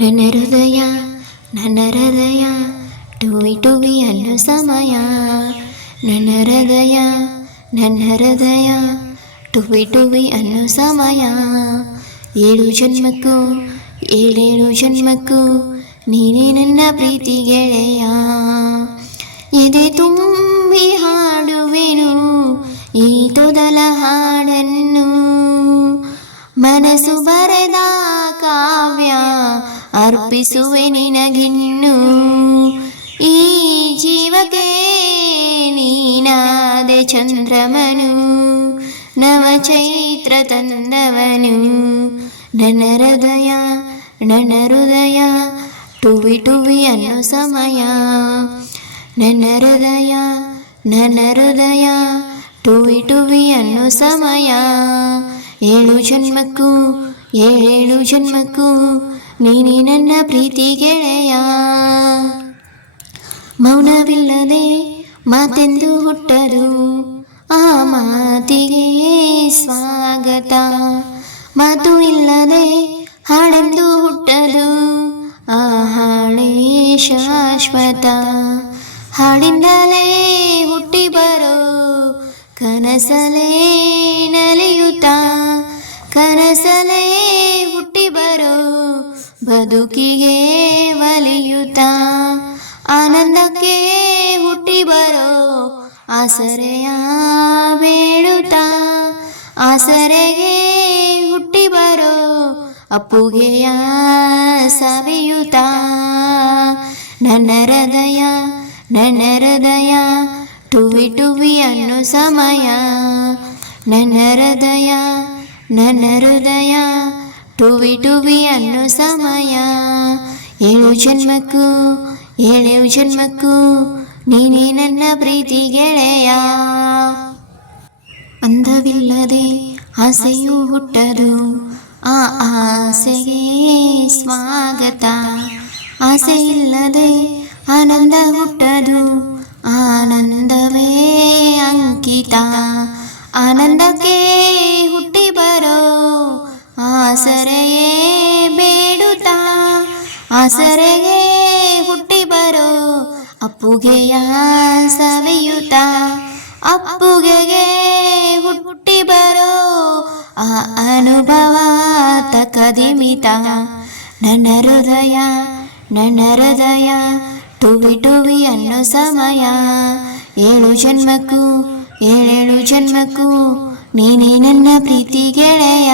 ನನ್ನ ಹೃದಯ ನನ್ನ ಹೃದಯ, ಟುವಿ ಟುವಿ ಅನ್ನು ಸಮಯ. ನನ್ನ ಹೃದಯ ನನ್ನ ಹೃದಯ, ಟುವಿ ಟುವಿ ಅನ್ನು ಸಮಯ. ಏಳು ಜನ್ಮಕ್ಕೂ, ಏಳೇಳು ಜನ್ಮಕ್ಕೂ ನೀನೇ ನನ್ನ ಪ್ರೀತಿ ಗೆಳೆಯ. ಎದೆ ತುಂಬಿ ಹಾಡುವೆನು, ಈ ತೊದಲ ಹಾಡನ್ನು. ಮನಸ್ಸು ಬರೆದ ಅರ್ಪಿಸುವೆ ನಿನಗಿನ್ನು ಈ ಜೀವಕ್ಕೆ ನೀನಾದೆ ಚಂದ್ರಮನು ನವ ಚೈತ್ರ ತಂದವನು ನನ್ನ ಹೃದಯ ನನ್ನ ಹೃದಯ ಟುವಿ ಟುವಿ ಅನ್ನೋ ಸಮಯ ನನ್ನ ಹೃದಯ ನನ್ನ ಹೃದಯ ಟುವಿ ಟುವಿ ಅನ್ನೋ ಸಮಯ ಏಳು ಜನ್ಮಕ್ಕೂ ಏಳೇಳು ಜನ್ಮಕ್ಕೂ ನೀನೇ ನನ್ನ ಪ್ರೀತಿ ಗೆಳೆಯ. ಮೌನವಿಲ್ಲದೆ ಮಾತೆಂದು ಹುಟ್ಟರು. ಆ ಮಾತಿಗೆ ಸ್ವಾಗತ. ಮಾತು ಇಲ್ಲದೆ ಹಾಡೆಂದು ಹುಟ್ಟರು ಆ ಹಾಳೆ ಶಾಶ್ವತ. ಹಾಡಿಂದಲೇ ಹುಟ್ಟಿ ಬರೋ. ಕನಸಲೇ ನಲಿಯುತ್ತ. ಕನಸಲೇ ಹುಟ್ಟಿ ಬರೋ. ಬದುಕಿಗೆ ಒಲಿಯುತ್ತ? ಆನಂದಕ್ಕೆ ಹುಟ್ಟಿ ಬರೋ ಆಸರೆಯ ಬೇಡುತ್ತ? ಆಸರೆಗೆ ಹುಟ್ಟಿ ಬರೋ ಅಪ್ಪುಗೆಯ ಸವಿಯುತ ನನ್ನ ಹೃದಯ ನನ್ನ ಹೃದಯ, ಟುವಿ ಟುವಿ ಅನ್ನೋ ಸಮಯ. ನನ್ನ ಹೃದಯ ನನ್ನ ಹೃದಯ ಟುವಿ ಟುವಿ ಅನ್ನೋ ಸಮಯ. ಏಳು ಜನ್ಮಕ್ಕೂ ಏಳು ಜನ್ಮಕ್ಕೂ ನೀನೇ ನನ್ನ ಪ್ರೀತಿ ಗೆಳೆಯ. ಅಂದವಿಲ್ಲದೆ ಆಸೆಯು ಹುಟ್ಟದು, ಆ ಆಸೆಗೆ ಸ್ವಾಗತ. ಆಸೆ ಇಲ್ಲದೆ ಆನಂದ ಹುಟ್ಟದು, ಆನಂದವೇ ಅಂಕಿತ. ಆನಂದಕ್ಕೆ ಆಸರೆಗೆ ಹುಟ್ಟಿ ಬರೋ ಅಪ್ಪುಗೆಯ ಸವಿಯುತ ಅಪ್ಪುಗೆಗೆ ಹುಟ್ಟಿ ಬರೋ ಆ ಅನುಭವ ತಕದಿಮಿತ. ನನ್ನ ಹೃದಯ ನನ್ನ ಹೃದಯ, ಟುವಿ ಟುವಿ ಅನ್ನೋ ಸಮಯ. ಏಳು ಜನ್ಮಕ್ಕೂ, ಏಳೇಳು ಜನ್ಮಕ್ಕೂ ನೀನೇ ನನ್ನ ಪ್ರೀತಿ ಗೆಳೆಯ.